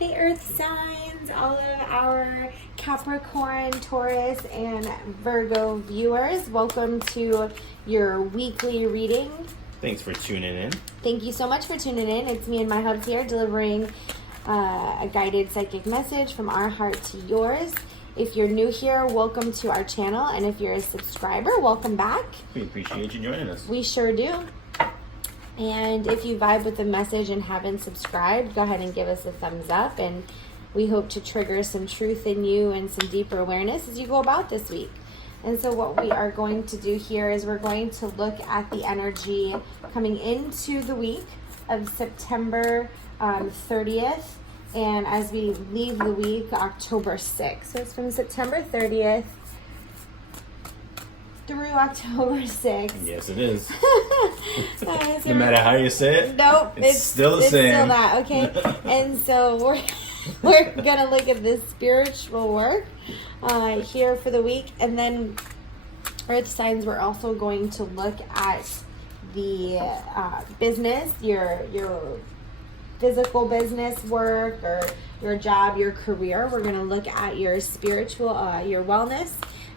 Hey Earth signs, all of our Capricorn, Taurus, and Virgo viewers, welcome to your weekly reading. Thanks for tuning in. Thank you so much for tuning in. It's me and my hubs here delivering a guided psychic message from our heart to yours. If you're new here, welcome to our channel, and if you're a subscriber, welcome back. We appreciate you joining us. We sure do. And if you vibe with the message and haven't subscribed, go ahead and give us a thumbs up. And we hope to trigger some truth in you and some deeper awareness as you go about this week. And so what we are going to do here is we're going to look at the energy coming into the week of September 30th. And as we leave the week, October 6th. So it's from September 30th through October 6th. Yes, it is. No matter how you say it, nope, it's still the same. It's still that, okay? And so we're gonna look at this spiritual work here for the week, and then Earth signs. We're also going to look at the business, your physical business work, or your job, your career. We're gonna look at your spiritual, your wellness.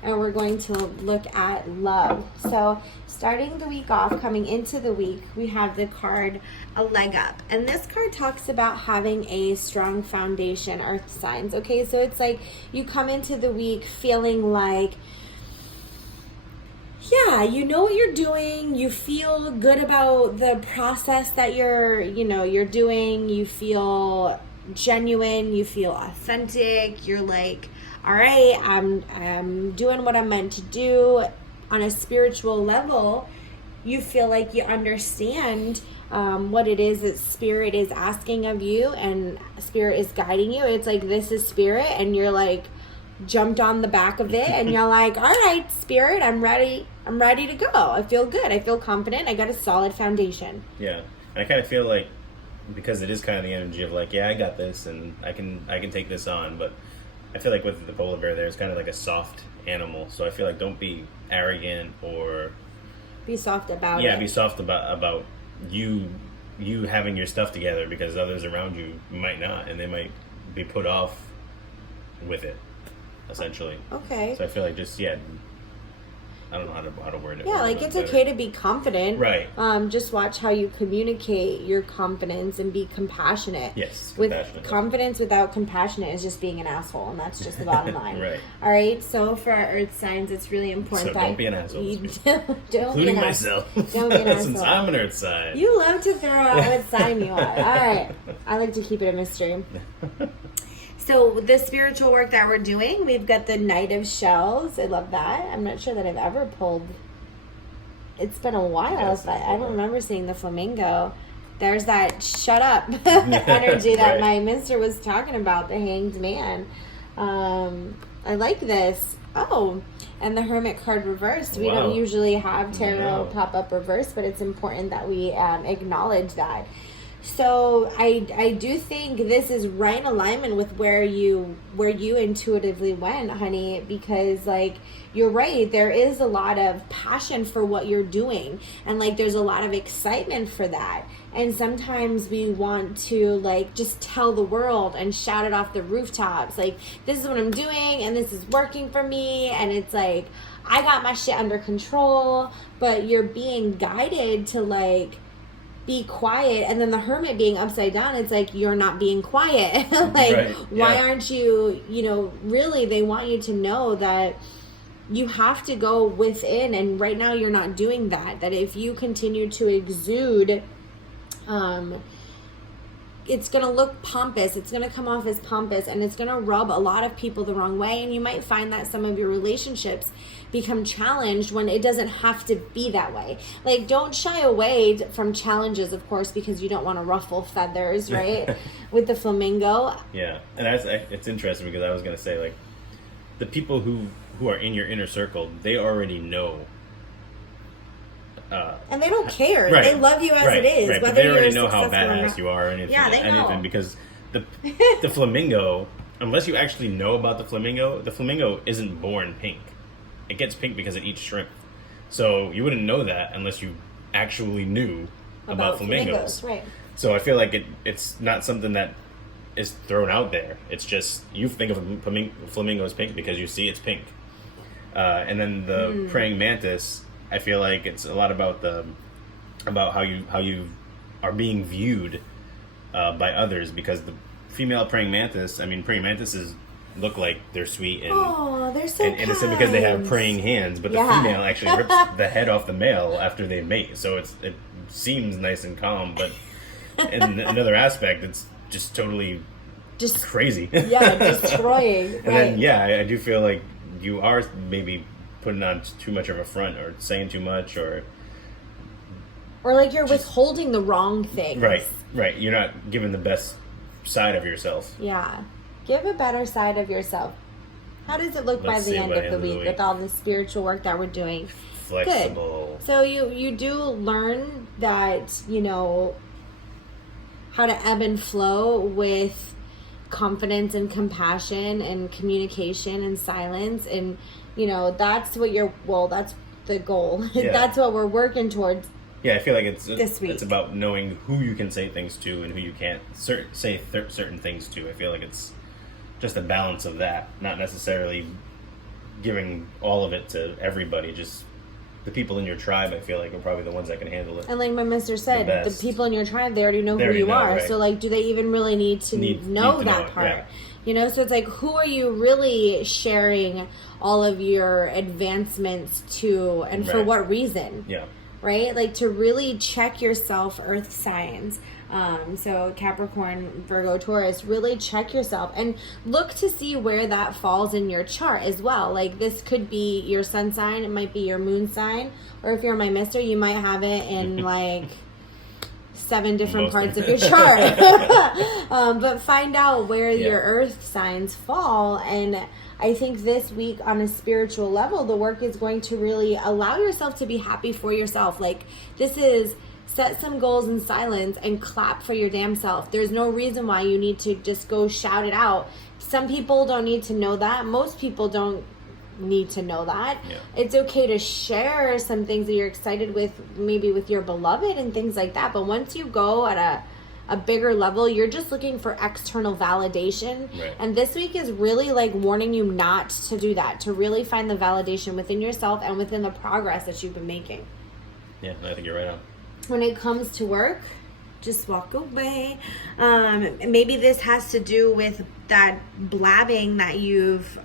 And we're going to look at love. So starting the week off, coming into the week, we have the card A Leg Up. And this card talks about having a strong foundation, Earth signs. Okay, so it's like you come into the week feeling like, yeah, you know what you're doing. You feel good about the process that you're doing. You feel genuine. You feel authentic. You're like, all right, I'm doing what I'm meant to do. On a spiritual level, you feel like you understand what it is that Spirit is asking of you, and Spirit is guiding you. It's like, this is Spirit, and you're like jumped on the back of it, and you're like, all right, Spirit, I'm ready to go. I feel good. I feel confident. I got a solid foundation. Yeah, and I kind of feel like, because it is kind of the energy of like, yeah, I got this, and I can take this on, but I feel like with the polar bear there, it's kind of like a soft animal. So I feel like don't be arrogant or be soft about it. Yeah, be soft about you having your stuff together, because others around you might not, and they might be put off with it, essentially. Okay. So I feel like just, yeah, I don't know how to word it. Yeah, like it's okay to be confident. Right. Just watch how you communicate your confidence and be compassionate. Yes. With confidence without compassionate is just being an asshole, and that's just the bottom line. Right. All right. So for our Earth signs, it's really important that that don't be an asshole. You don't including be an myself. Don't be an asshole. Since I'm an Earth sign. You love to throw out what sign you are. All right. I like to keep it a mystery. So the spiritual work that we're doing, we've got the Knight of Shells. I love that. I'm not sure that I've ever pulled. It's been a while, but I don't remember seeing the flamingo. There's that shut up energy that my mister was talking about, the Hanged Man. I like this. Oh, and the Hermit card reversed. We don't usually have tarot pop up reversed, but it's important that we acknowledge that. So I do think this is right in alignment with where you intuitively went, honey, because like you're right, there is a lot of passion for what you're doing, and like there's a lot of excitement for that. And sometimes we want to like just tell the world and shout it off the rooftops, like, this is what I'm doing and this is working for me, and it's like I got my shit under control, but you're being guided to like be quiet. And then the Hermit being upside down, it's like you're not being quiet. Like, why aren't you, really they want you to know that you have to go within, and right now you're not doing that. That if you continue to exude, it's going to look pompous. It's going to come off as pompous, and it's going to rub a lot of people the wrong way. And you might find that some of your relationships become challenged when it doesn't have to be that way. Like, don't shy away from challenges, of course, because you don't want to ruffle feathers, right? With the flamingo. Yeah, and it's interesting, because I was going to say, like, the people who are in your inner circle, they already know. And they don't care. Right. They love you as it is. Right. Whether they already know how badass you are, or anything. Yeah, they know. Because the flamingo, unless you actually know about the flamingo isn't born pink. It gets pink because it eats shrimp. So you wouldn't know that unless you actually knew about flamingos. Right. So I feel like it's not something that is thrown out there. It's just, you think of a flamingo as pink because you see it's pink. And then the praying mantis, I feel like it's a lot about how you are being viewed by others, because the female praying mantis, praying mantises look like they're sweet and they're so and innocent because they have praying hands, but the female actually rips the head off the male after they mate. So it seems nice and calm, but in another aspect, it's just totally just crazy. Destroying. And then I do feel like you are maybe putting on too much of a front, or saying too much, or like you're withholding the wrong things. Right. You're not giving the best side of yourself. Yeah. Give a better side of yourself. How does it look by the end of the week with all the spiritual work that we're doing? Flexible. Good. So you do learn that, how to ebb and flow with confidence and compassion and communication and silence. And, that's what that's the goal. Yeah. That's what we're working towards. Yeah, I feel like it's about knowing who you can say things to and who you can't say certain things to. I feel like it's just a balance of that, not necessarily giving all of it to everybody. Just the people in your tribe, I feel like, are probably the ones that can handle it. And like my mister said, the people in your tribe, they already know who you are. Right. So like, do they even really need to know that part? Yeah. So it's like, who are you really sharing all of your advancements to, and for what reason? Yeah. Right? Like, to really check yourself, earth signs. So Capricorn, Virgo, Taurus, really check yourself and look to see where that falls in your chart as well. Like, this could be your sun sign, it might be your moon sign, or if you're my mister, you might have it in like 7 different parts of your chart. But find out where your earth signs fall. And I think this week, on a spiritual level, the work is going to really allow yourself to be happy for yourself. Like, this is set some goals in silence and clap for your damn self. There's no reason why you need to just go shout it out. Some people don't need to know that. Most people don't need to know that. Yeah. It's okay to share some things that you're excited with, maybe with your beloved and things like that. But once you go at a bigger level, you're just looking for external validation. Right. And this week is really like warning you not to do that, to really find the validation within yourself and within the progress that you've been making. Yeah, I think you're right on. When it comes to work, just walk away. Maybe this has to do with that blabbing that you've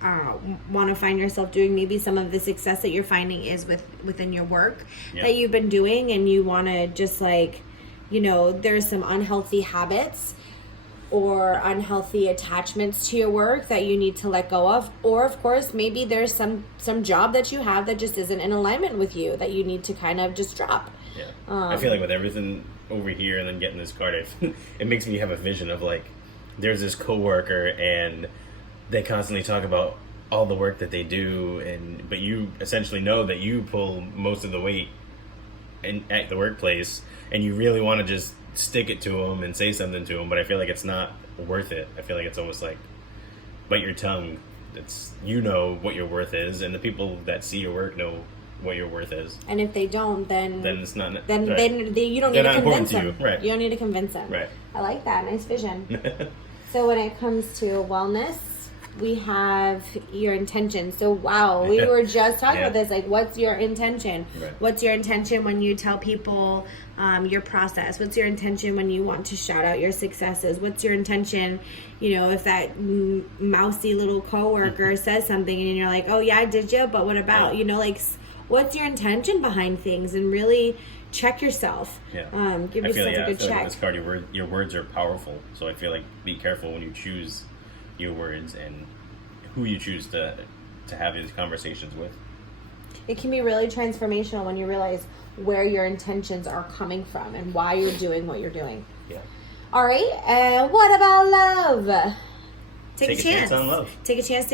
want to find yourself doing. Maybe some of the success that you're finding is within your work that you've been doing, and you want to just like, there's some unhealthy habits or unhealthy attachments to your work that you need to let go of. Or of course, maybe there's some job that you have that just isn't in alignment with you, that you need to kind of just drop. Yeah. I feel like with everything over here and then getting this card, it makes me have a vision of like, there's this coworker and they constantly talk about all the work that they do, but you essentially know that you pull most of the weight at the workplace, and you really want to just stick it to them and say something to them, but I feel like it's not worth it. I feel like it's almost like bite your tongue. It's, what your worth is, and the people that see your work know what your worth is. And if they don't, then it's not. You don't need to convince them. Right. You don't need to convince them. Right. I like that. Nice vision. So when it comes to wellness, we have your intention. So wow, we were just talking about this. Like, what's your intention? Right. What's your intention when you tell people your process? What's your intention when you want to shout out your successes? What's your intention, if that mousy little coworker says something and you're like, oh yeah, did you? But what about, what's your intention behind things? And really check yourself. Yeah. Give yourself a good check. Like with this card, your words are powerful. So I feel like be careful when you choose your words and who you choose to have these conversations with. It can be really transformational when you realize where your intentions are coming from and why you're doing what you're doing. Yeah. All right. What about love? Take a chance on love. Take a chance.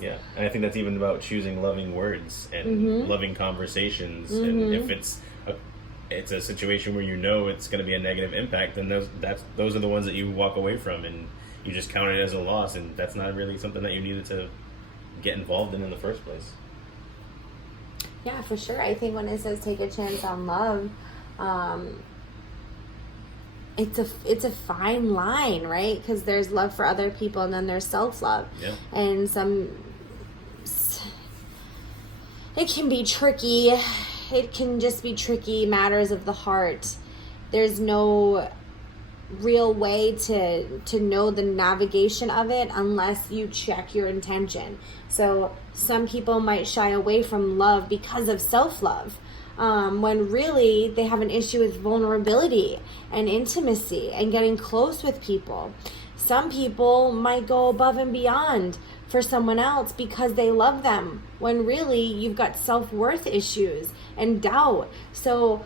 Yeah. And I think that's even about choosing loving words and loving conversations. And if it's a situation where it's going to be a negative impact, then those are the ones that you walk away from, and you just count it as a loss, and that's not really something that you needed to get involved in the first place. Yeah, for sure. I think when it says take a chance on love, it's a fine line, right? Because there's love for other people and then there's self-love. Yeah. And it can be tricky. It can just be tricky matters of the heart. There's no real way to know the navigation of it unless you check your intention. So some people might shy away from love because of self-love, when really they have an issue with vulnerability and intimacy and getting close with people. Some people might go above and beyond for someone else because they love them, when really you've got self-worth issues and doubt. So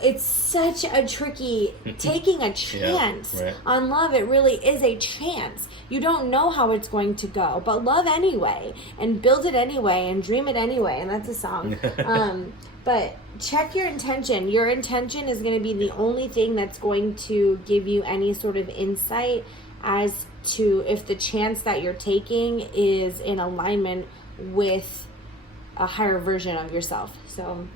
it's such a tricky taking a chance on love. It really is a chance. You don't know how it's going to go, but love anyway and build it anyway and dream it anyway. And that's a song. But check your intention. Your intention is going to be the only thing that's going to give you any sort of insight as to if the chance that you're taking is in alignment with a higher version of yourself. So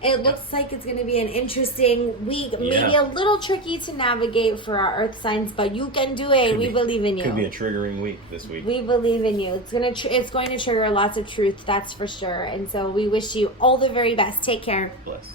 it looks like it's going to be an interesting week. Maybe a little tricky to navigate for our earth signs, but you can do it. We believe in you. Could be a triggering week this week. We believe in you. It's going to trigger lots of truth, that's for sure. And so we wish you all the very best. Take care. Bless.